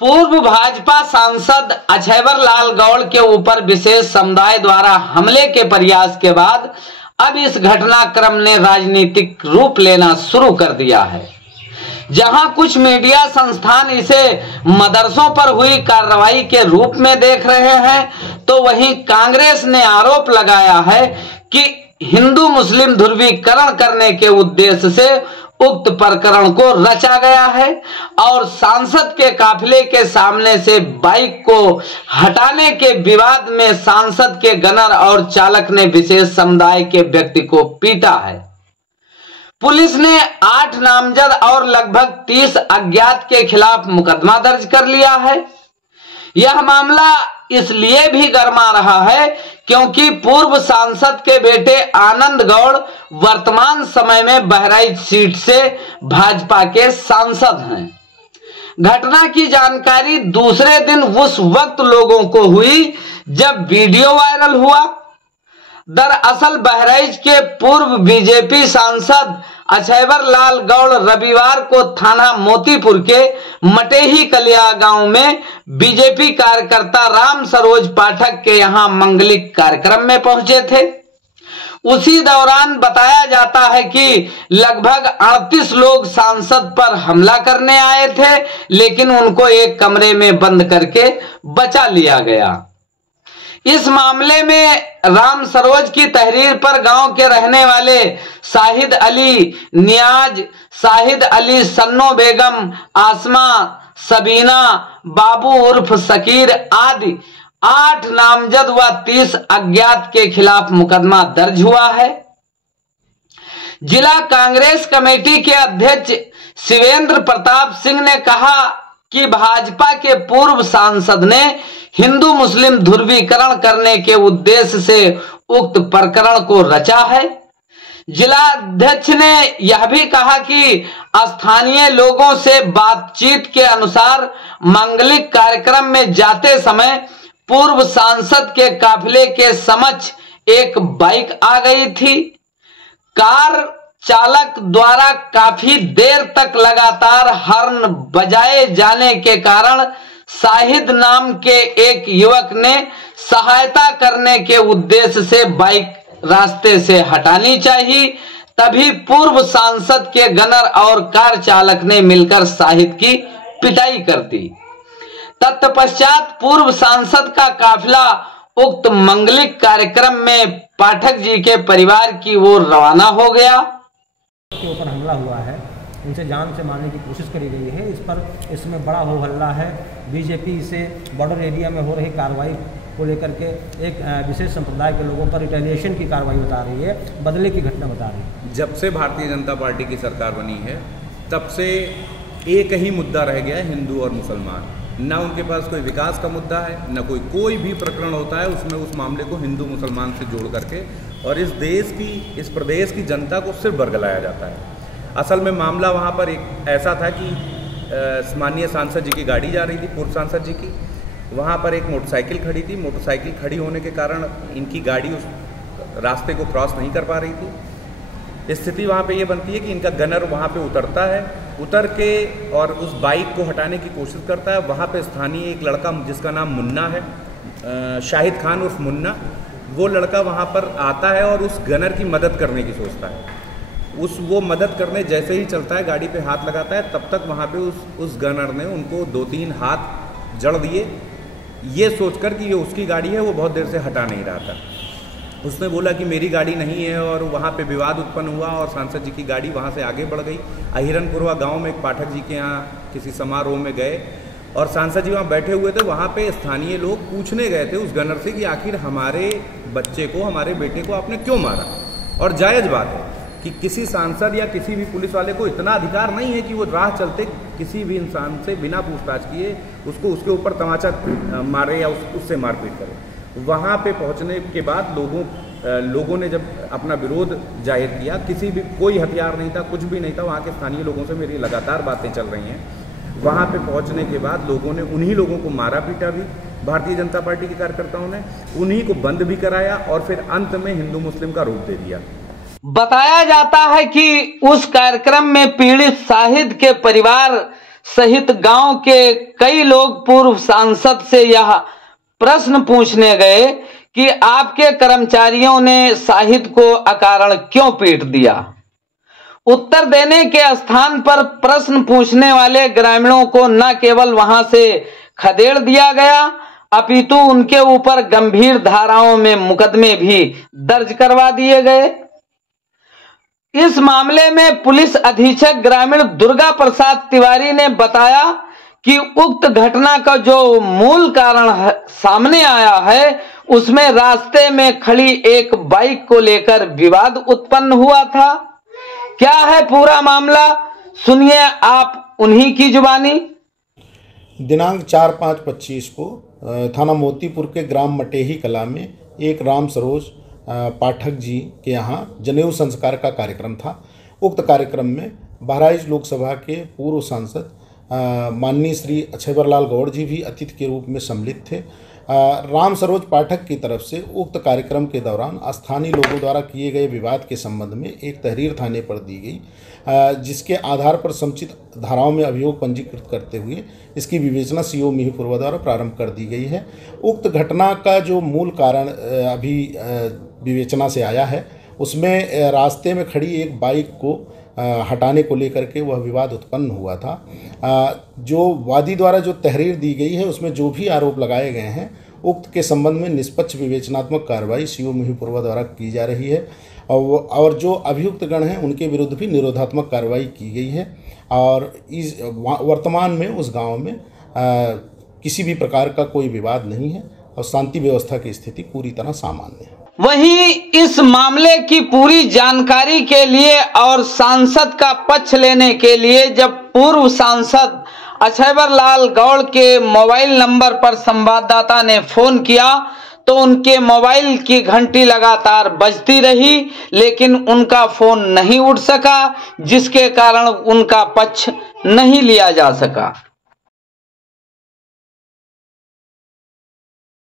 पूर्व भाजपा सांसद अछैवर लाल गौड़ के ऊपर विशेष समुदाय द्वारा हमले के प्रयास के बाद अब इस घटनाक्रम ने राजनीतिक रूप लेना शुरू कर दिया है। जहां कुछ मीडिया संस्थान इसे मदरसों पर हुई कार्रवाई के रूप में देख रहे हैं, तो वहीं कांग्रेस ने आरोप लगाया है कि हिंदू मुस्लिम ध्रुवीकरण करने के उद्देश्य से उक्त प्रकरण को रचा गया है और सांसद के काफिले के सामने से बाइक को हटाने के विवाद में सांसद के गनर और चालक ने विशेष समुदाय के व्यक्ति को पीटा है। पुलिस ने 8 नामजद और लगभग 30 अज्ञात के खिलाफ मुकदमा दर्ज कर लिया है। यह मामला इसलिए भी गर्मा रहा है क्योंकि पूर्व सांसद के बेटे आनंद गौड़ वर्तमान समय में बहराइच सीट से भाजपा के सांसद हैं। घटना की जानकारी दूसरे दिन उस वक्त लोगों को हुई जब वीडियो वायरल हुआ। दरअसल बहराइच के पूर्व बीजेपी सांसद अछैवर लाल गौड़ रविवार को थाना मोतीपुर के मटेही कलिया गांव में बीजेपी कार्यकर्ता राम सरोज पाठक के यहां मंगलिक कार्यक्रम में पहुंचे थे। उसी दौरान बताया जाता है कि लगभग 38 लोग सांसद पर हमला करने आए थे, लेकिन उनको एक कमरे में बंद करके बचा लिया गया। इस मामले में राम सरोज की तहरीर पर गांव के रहने वाले शाहिद अली नियाज, शाहिद अली, सन्नो बेगम, आसमा, सबीना, बाबू उर्फ शकीर आदि 8 नामजद व 30 अज्ञात के खिलाफ मुकदमा दर्ज हुआ है। जिला कांग्रेस कमेटी के अध्यक्ष शिवेंद्र प्रताप सिंह ने कहा कि भाजपा के पूर्व सांसद ने हिंदू मुस्लिम ध्रुवीकरण करने के उद्देश्य से उक्त प्रकरण को रचा है। जिला अध्यक्ष ने यह भी कहा कि स्थानीय लोगों से बातचीत के अनुसार मांगलिक कार्यक्रम में जाते समय पूर्व सांसद के काफिले के समक्ष एक बाइक आ गई थी। कार चालक द्वारा काफी देर तक लगातार हॉर्न बजाए जाने के कारण शाहिद नाम के एक युवक ने सहायता करने के उद्देश्य से बाइक रास्ते से हटानी चाहिए। तभी पूर्व सांसद के गनर और कार चालक ने मिलकर शाहिद की पिटाई कर दी। तत्पश्चात पूर्व सांसद का काफिला उक्त मंगलिक कार्यक्रम में पाठक जी के परिवार की ओर रवाना हो गया। के ऊपर हमला हुआ है, इनसे जान से मारने की कोशिश करी गई है। इसमें बड़ा हो हल्ला है। बीजेपी से बॉर्डर एरिया में हो रही कार्रवाई को लेकर के एक विशेष संप्रदाय के लोगों पर रिटेलिएशन की कार्रवाई बता रही है, बदले की घटना बता रही है। जब से भारतीय जनता पार्टी की सरकार बनी है तब से एक ही मुद्दा रह गया है, हिंदू और मुसलमान। ना उनके पास कोई विकास का मुद्दा है, ना कोई भी प्रकरण होता है उसमें उस मामले को हिंदू मुसलमान से जोड़ करके और इस प्रदेश की जनता को सिर्फ बरगलाया जाता है। असल में मामला वहाँ पर एक ऐसा था कि माननीय सांसद जी की गाड़ी जा रही थी, पूर्व सांसद जी की। वहाँ पर एक मोटरसाइकिल खड़ी थी। मोटरसाइकिल खड़ी होने के कारण इनकी गाड़ी उस रास्ते को क्रॉस नहीं कर पा रही थी। स्थिति वहाँ पे ये बनती है कि इनका गनर वहाँ पे उतरता है, उतर के और उस बाइक को हटाने की कोशिश करता है। वहाँ पे स्थानीय एक लड़का जिसका नाम मुन्ना है, शाहिद खान उर्फ मुन्ना, वो लड़का वहाँ पर आता है और उस गनर की मदद करने की सोचता है। वो मदद करने जैसे ही चलता है, गाड़ी पे हाथ लगाता है, तब तक वहाँ पे उस गनर ने उनको 2-3 हाथ जड़ दिए, ये सोचकर कि ये उसकी गाड़ी है। वो बहुत देर से हटा नहीं रहा था। उसने बोला कि मेरी गाड़ी नहीं है और वहाँ पे विवाद उत्पन्न हुआ और सांसद जी की गाड़ी वहाँ से आगे बढ़ गई। अहिरनपुरवा गाँव में एक पाठक जी के यहाँ किसी समारोह में गए और सांसद जी वहाँ बैठे हुए थे। वहाँ पे स्थानीय लोग पूछने गए थे उस गनर से कि आखिर हमारे बच्चे को, हमारे बेटे को आपने क्यों मारा। और जायज़ बात है कि किसी सांसद या किसी भी पुलिस वाले को इतना अधिकार नहीं है कि वो राह चलते किसी भी इंसान से बिना पूछताछ किए उसको उसके ऊपर तमाचा मारे या उससे मारपीट करे। वहाँ पे पहुँचने के बाद लोगों ने जब अपना विरोध जाहिर किया, कोई हथियार नहीं था, कुछ भी नहीं था। वहाँ के स्थानीय लोगों से मेरी लगातार बातें चल रही हैं। वहाँ पे पहुँचने के बाद लोगों ने उन्हीं लोगों को मारा पीटा भी, भारतीय जनता पार्टी के कार्यकर्ताओं ने उन्हीं को बंद भी कराया और फिर अंत में हिंदू मुस्लिम का रूप दे दिया। बताया जाता है कि उस कार्यक्रम में पीड़ित शाहिद के परिवार सहित गांव के कई लोग पूर्व सांसद से यह प्रश्न पूछने गए कि आपके कर्मचारियों ने शाहिद को अकारण क्यों पीट दिया। उत्तर देने के स्थान पर प्रश्न पूछने वाले ग्रामीणों को न केवल वहां से खदेड़ दिया गया, अपितु उनके ऊपर गंभीर धाराओं में मुकदमे भी दर्ज करवा दिए गए। इस मामले में पुलिस अधीक्षक ग्रामीण दुर्गा प्रसाद तिवारी ने बताया कि उक्त घटना का जो मूल कारण सामने आया है उसमें रास्ते में खड़ी एक बाइक को लेकर विवाद उत्पन्न हुआ था। क्या है पूरा मामला, सुनिए आप उन्हीं की जुबानी। दिनांक 4/5/25 को थाना मोतीपुर के ग्राम मटेही कला में एक राम सरोज पाठक जी के यहाँ जनेऊ संस्कार का कार्यक्रम था। उक्त कार्यक्रम में बहराइच लोकसभा के पूर्व सांसद माननीय श्री अछैबरलाल गौड़ जी भी अतिथि के रूप में सम्मिलित थे। राम सरोज पाठक की तरफ से उक्त कार्यक्रम के दौरान स्थानीय लोगों द्वारा किए गए विवाद के संबंध में एक तहरीर थाने पर दी गई, जिसके आधार पर समुचित धाराओं में अभियोग पंजीकृत करते हुए इसकी विवेचना सीओ मिहीपुरवा द्वारा प्रारंभ कर दी गई है। उक्त घटना का जो मूल कारण अभी विवेचना से आया है उसमें रास्ते में खड़ी एक बाइक को हटाने को लेकर के वह विवाद उत्पन्न हुआ था। जो वादी द्वारा जो तहरीर दी गई है उसमें जो भी आरोप लगाए गए हैं उक्त के संबंध में निष्पक्ष विवेचनात्मक कार्रवाई सीओ मिहीपुरवा द्वारा की जा रही है और जो अभियुक्त गण हैं उनके विरुद्ध भी निरोधात्मक कार्रवाई की गई है और इस वर्तमान में उस गांव में किसी भी प्रकार का कोई विवाद नहीं है और शांति व्यवस्था की स्थिति पूरी तरह सामान्य है। वहीं इस मामले की पूरी जानकारी के लिए और सांसद का पक्ष लेने के लिए जब पूर्व सांसद अछैबरलाल गौड़ के मोबाइल नंबर पर संवाददाता ने फोन किया तो उनके मोबाइल की घंटी लगातार बजती रही, लेकिन उनका फोन नहीं उठ सका, जिसके कारण उनका पक्ष नहीं लिया जा सका।